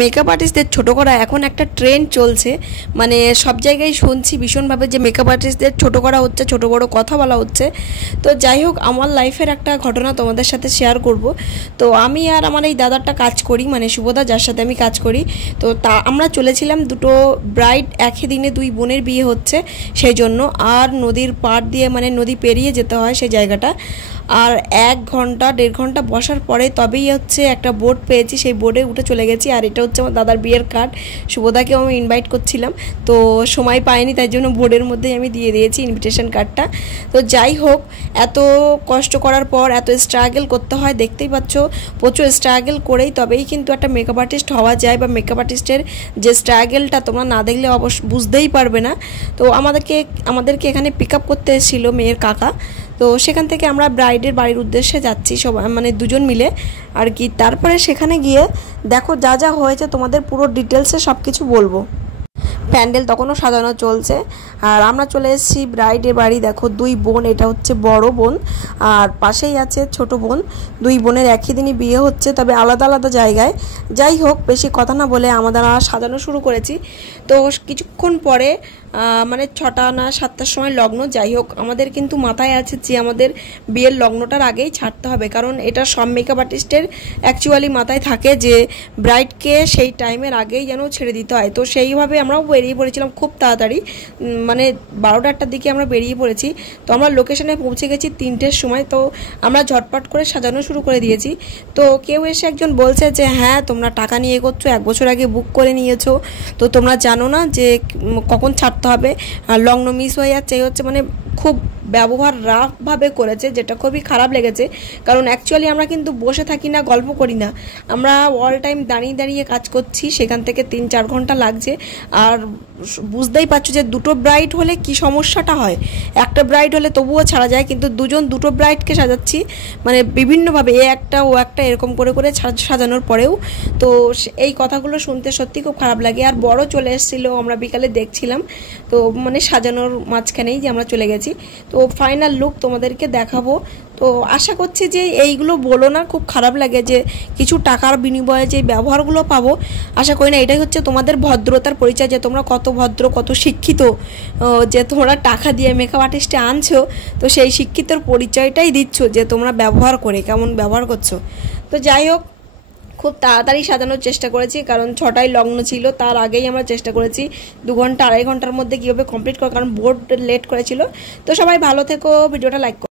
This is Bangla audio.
মেকআপ আর্টিস্টদের ছোটো করা এখন একটা ট্রেন্ড চলছে, মানে সব জায়গায় শুনছি ভীষণভাবে যে মেকআপ আর্টিস্টদের ছোটো করা হচ্ছে, ছোটো বড়ো কথা বলা হচ্ছে। তো যাই হোক, আমার লাইফের একটা ঘটনা তোমাদের সাথে শেয়ার করব। তো আমি আর আমার এই দাদারটা কাজ করি, মানে শুভদা যার সাথে আমি কাজ করি। তো আমরা চলেছিলাম, দুটো ব্রাইড একই দিনে দুই বোনের বিয়ে হচ্ছে সেই জন্য, আর নদীর পাড় দিয়ে মানে নদী পেরিয়ে যেতে হয় সেই জায়গাটা। আর 1 ঘন্টা 1.5 ঘন্টা বসার পরে তবেই হচ্ছে একটা বোট পেয়েছি, সেই বোটে উঠে চলে গেছি। আর এটা হচ্ছে আমার দাদার বিয়ের কার্ড, শুভদাকেও আমি ইনভাইট করছিলাম, তো সময় পাইনি, তাই জন্য বোর্ডের মধ্যেই আমি দিয়ে দিয়েছি ইনভিটেশন কার্ডটা। তো যাই হোক, এত কষ্ট করার পর এত স্ট্রাগল করতে হয়, দেখতেই পাচ্ছ প্রচুর স্ট্রাগল করেই তবেই কিন্তু একটা মেকআপ আর্টিস্ট হওয়া যায়, বা মেকআপ আর্টিস্টের যে স্ট্রাগলটা তোমরা না দেখলে অবশ্য বুঝতেই পারবে না। তো আমাদেরকে এখানে পিক আপ করতে এসেছিলো মেয়ের কাকা। তো সেখান থেকে আমরা ব্রাইডের বাড়ির উদ্দেশ্যে যাচ্ছি সবাই, মানে দুজন মিলে আর কি। তারপরে সেখানে গিয়ে দেখো যা যা হয়েছে তোমাদের পুরো ডিটেলসে সব কিছু বলবো। প্যান্ডেল তখনও সাজানো চলছে, আর আমরা চলে এসেছি ব্রাইডের বাড়ি। দেখো দুই বোন, এটা হচ্ছে বড় বোন আর পাশেই আছে ছোট বোন। দুই বোনের একই দিনই বিয়ে হচ্ছে, তবে আলাদা আলাদা জায়গায়। যাই হোক, বেশি কথা না বলে আমরা সাজানো শুরু করেছি। তো কিছুক্ষণ পরে মানে 6টা না 7টার সময় লগ্ন। যাই হোক, আমাদের কিন্তু মাথায় আছে যে আমাদের বিয়ের লগ্নটার আগেই ছাড়তে হবে, কারণ এটা সব মেকআপ আর্টিস্টের অ্যাকচুয়ালি মাথায় থাকে যে ব্রাইডকে সেই টাইমের আগেই যেন ছেড়ে দিতে হয়। তো সেইভাবে আমরাও বেরিয়ে পড়েছিলাম খুব তাড়াতাড়ি, মানে 12টার দিকে আমরা বেরিয়ে পড়েছি। তো আমরা লোকেশনে পৌঁছে গেছি 3টের সময়। তো আমরা ঝটপট করে সাজানো শুরু করে দিয়েছি। তো কেউ এসে একজন বলছে যে হ্যাঁ, তোমরা টাকা নিয়ে করছো, 1 বছর আগে বুক করে নিয়েছো, তো তোমরা জানো না যে কখন ছাড়তে হবে, আর লগ্ন মিস হয়ে যাচ্ছে। এই হচ্ছে মানে খুব ব্যবহার রাফভাবে করেছে, যেটা খুবই খারাপ লেগেছে। কারণ অ্যাকচুয়ালি আমরা কিন্তু বসে থাকি না, গল্প করি না, আমরা অল টাইম দাঁড়িয়ে দাঁড়িয়ে কাজ করছি, সেখান থেকে 3-4 ঘন্টা লাগছে। আর বুঝতেই পারছো যে দুটো ব্রাইড হলে কি সমস্যাটা হয়। একটা ব্রাইড হলে তবুও ছাড়া যায়, কিন্তু দুটো ব্রাইডকে সাজাচ্ছি, মানে বিভিন্নভাবে এ একটা ও একটা এরকম করে করে সাজানোর পরেও। তো এই কথাগুলো শুনতে সত্যি খুব খারাপ লাগে। আর বড় চলে এসেছিলো, আমরা বিকালে দেখছিলাম, তো মানে সাজানোর মাঝখানেই যে আমরা চলে গেছি। তো ফাইনাল লুক তোমাদেরকে দেখাবো। তো আশা করছি যে এইগুলো বলো না, খুব খারাপ লাগে যে কিছু টাকার বিনিময়ে যে ব্যবহারগুলো পাবো, আশা করি না এটাই হচ্ছে তোমাদের ভদ্রতার পরিচয়, যে তোমরা কত ভদ্র, কত শিক্ষিত, যে তোমরা টাকা দিয়ে মেকআপ আর্টিস্টে আনছো, তো সেই শিক্ষিতর পরিচয়টাই দিচ্ছ যে তোমরা ব্যবহার করে কেমন ব্যবহার করছো। তো যাই হোক, খুব তাড়াতাড়ি সাজানোর চেষ্টা করেছি, কারণ 6টায় লগ্ন ছিল, তার আগেই আমরা চেষ্টা করেছি 2 ঘন্টা 2.5 ঘন্টার মধ্যে কীভাবে কমপ্লিট করা, কারণ বোর্ড লেট করেছিল। তো সবাই ভালো থেকো, ভিডিওটা লাইক করো।